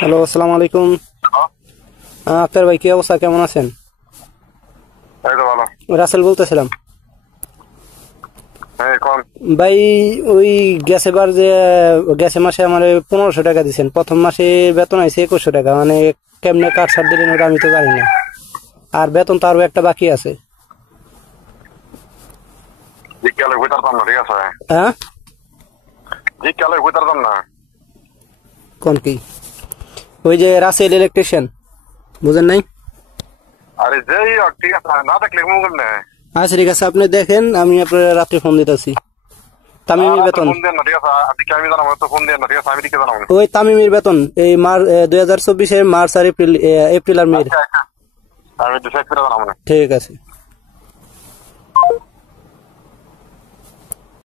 Hello, আসসালামু আলাইকুম। আক্তার ভাই, কি অবস্থা, কেমন আছেন? এই তো ভালো। রাসেল বলতেছিলাম। হ্যাঁ, কোন? ভাই, ওই গেছে বার যে গেছে মাসে আমার 1500 টাকা দিচ্ছেন, প্রথম মাসে বেতন আইছে 2100 টাকা, মানে কেমনে কাট ছাড় দিলেন ওটা আমি তো জানি না। আর বেতন তো আরো একটা বাকি আছে। জিজ্ঞালে বুঝতারতাম না, ঠিক আছে? হ্যাঁ, জিজ্ঞালে বুঝতারতাম না। কোন কি? ওই যে রাসেল ইলেকট্রিশিয়ান, বুঝেন নাই? আরে যেই হোক, ঠিক আছে, না দেখলে ঘুম কেমনে? আচ্ছা ঠিক আছে, আপনি দেখেন, আমি আপনার রাত্রে ফোন দিতেছি। তামিমের রাত্রে বেতন, ফোন দেন না, ঠিক আছে? আজকে আমি জানাবো, তো ফোন দেন না, ঠিক আছে? আমি দিকে জানাবো না। ওই তামিমের বেতন এই 2024-এর মার্চ আর এপ্রিল, এপ্রিল আর মের। আচ্ছা, আচ্ছা, আমি ডিসাইড করে জানাবো না। ঠিক আছে।